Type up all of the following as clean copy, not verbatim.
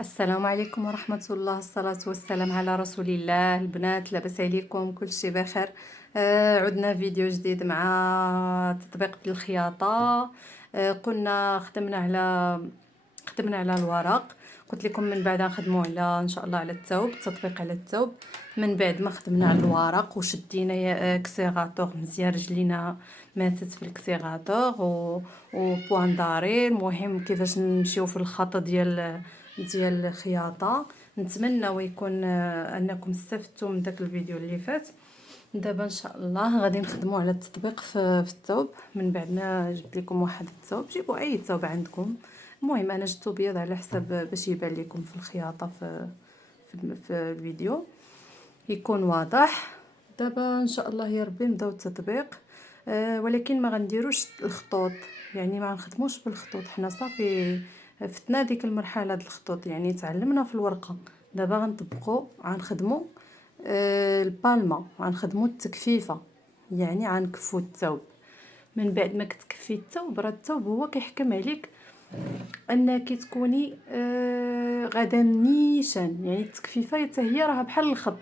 السلام عليكم ورحمة الله، الصلاة والسلام على رسول الله. البنات لاباس عليكم؟ كل شيء بخير. عدنا فيديو جديد مع تطبيق الخياطة. قلنا خدمنا على الورق. قلت لكم من بعد نخدموا على ان شاء الله على الثوب، التطبيق على الثوب. من بعد ما خدمنا على الورق وشدينا كسيغاتور مزيان، رجلينا ماتت في الكسيغاتور وبوان داري. المهم كيفاش نمشيو في الخط ديال الخياطه. نتمنى ويكون انكم استفدتوا من داك الفيديو اللي فات. دابا ان شاء الله غادي نخدموا على التطبيق في الثوب. من بعدنا جبت لكم واحد الثوب، جيبوا اي ثوب عندكم. المهم انا جبت ابيض على حساب باش يبان لكم في الخياطه في الفيديو يكون واضح. دابا ان شاء الله يا ربي نبداو التطبيق. ولكن ما غنديروش الخطوط، يعني ما نخدموش بالخطوط. حنا صافي فتنا ديك المرحله ديال الخطوط، يعني تعلمنا في الورقه. دابا غنطبقوا، غنخدموا البالما، غنخدموا التكفيفه، يعني غنكفوا الثوب. من بعد ما كتكفي الثوب، راه الثوب هو كيحكم عليك انك تكوني غادا نيشان. يعني التكفيفه حتى هي راه بحال الخط.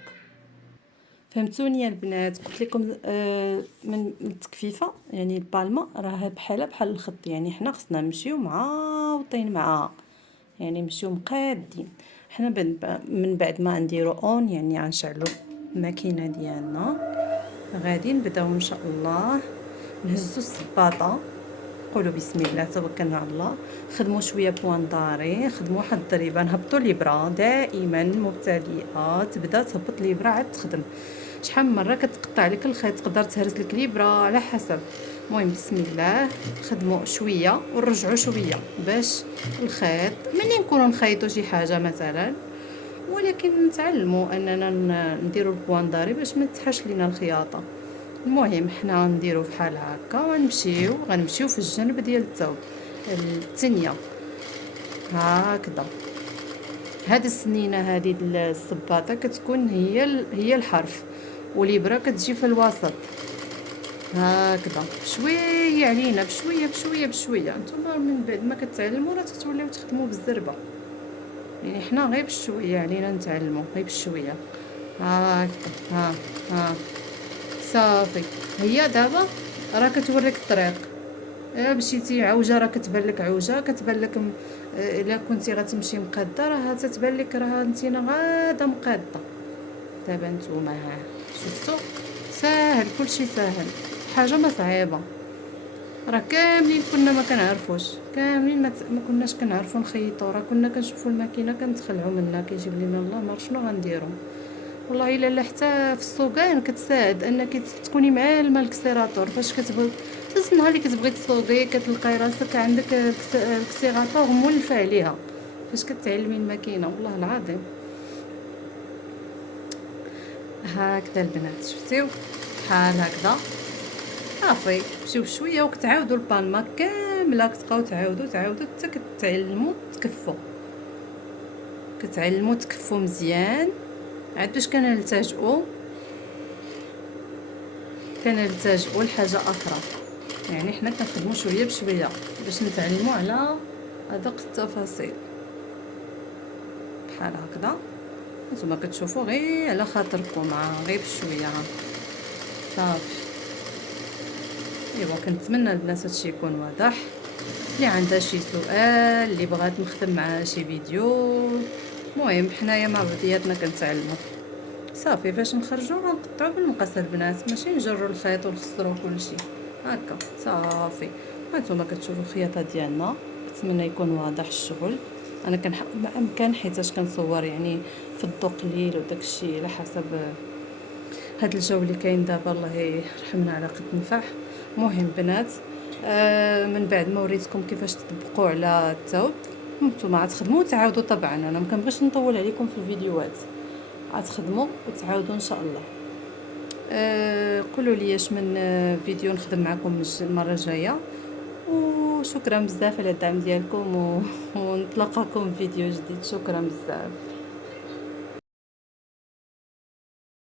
فهمتوني يا البنات؟ قلت لكم من التكفيفه يعني البالما راه بحال الخط. يعني حنا خصنا نمشيو معاوطين معاها، يعني نمشيو مقادين. حنا من بعد ما نديرو اون، يعني غنشعلو الماكينه ديالنا. غادي نبداو ان شاء الله نهزو السباطه، قولوا بسم الله توكلنا على الله. خدموا شويه بوان داري، خدموا واحد الضريبه، نهبطوا ليبرا. دائما مبتدئه تبدا تهبط ليبرا عاد تخدم. شحال من مره كتقطع لك الخيط، تقدر تهرس لك ليبرا على حسب. المهم بسم الله، خدموا شويه ونرجعوا شويه باش الخيط ملي نكونوا نخيطوا شي حاجه مثلا. ولكن نتعلموا اننا نديروا البوان داري باش ما تحاش لينا الخياطه. المهم حنا غنديرو بحال هكا غنمشيو في الجنب ديال الثوب الثانيه هكذا. هاد السنينه هذه الصباطه كتكون هي الحرف، والابره كتجي في الوسط هكذا، بشويه علينا، بشويه. نتوما من بعد ما كتعلموا راه توليو تخدموا بالزربه. يعني حنا غير بشويه علينا نتعلموا، غير بشويه هكذا. ها صافي. هي دابا راه كتوريك الطريق. الا مشيتي عوجه راه كتبان لك عوجه، كتبان لك الا كنتي غتمشي مقاده راه تتبان لك راه نتينا غاده مقاده. دابا نتوما ها شفتوا، ساهل، كلشي ساهل، حاجه ما صعيبه. راه كاملين كنا ما كنعرفوش، كاملين ما كناش كنعرفوا نخيطوا. راه كنا كنشوفوا الماكينه كنتخلعوا منها، كيجيب لينا الله ما شنو غنديروا. والله الا حتى في السوقان كتساعد انك تكوني معالمه الكسيراتور. فاش كتبغي بس النهار اللي كتبغي تسوقي كتلقاي راسك عندك الكسيراتور مولفه عليها. فاش كتعلمي الماكينه والله العظيم هكذا البنات. شفتيو بحال هكذا صافي. مشيو بشويه وكتعاودوا البالما كامله، كتبقاو تعاودوا حتى كتعلموا تكفوا مزيان. عاد باش كنلتجئوا لحاجه اخرى. يعني حنا كنخدموا شويه بشويه باش نتعلموا على ادق التفاصيل بحال هكذا. نتوما كتشوفوا غير على خاطركم، غير بشويه صافي. ايوا كنتمنى البنات هادشي يكون واضح. اللي عندها شي سؤال، اللي بغات نخدم معها شي فيديو، المهم حنايا مع بعضياتنا كنتعلموا صافي. فاش نخرجوا غنقطعوا بالمقص البنات، ماشي نجروا الخيط ونخسروا كلشي هكا صافي. هانتوما كتشوفوا الخياطه ديالنا. نتمنى يكون واضح الشغل. انا كنحاول بامكان حيتاش كنصور يعني في الضوء قليل وداك الشيء على حسب هاد الجو اللي كاين دابا. الله يرحمنا على قد نفح. مهم بنات، من بعد ما وريتكم كيفاش تطبقوا على الثوب، نتوما غتخدموا وتعاودوا. طبعا انا ما كنبغيش نطول عليكم في الفيديوهات، غتخدموا وتعاودوا ان شاء الله. قولوا لي اش من فيديو نخدم معكم المره الجايه. وشكرا بزاف على الدعم ديالكم ونتلاقاكم في فيديو جديد. شكرا بزاف.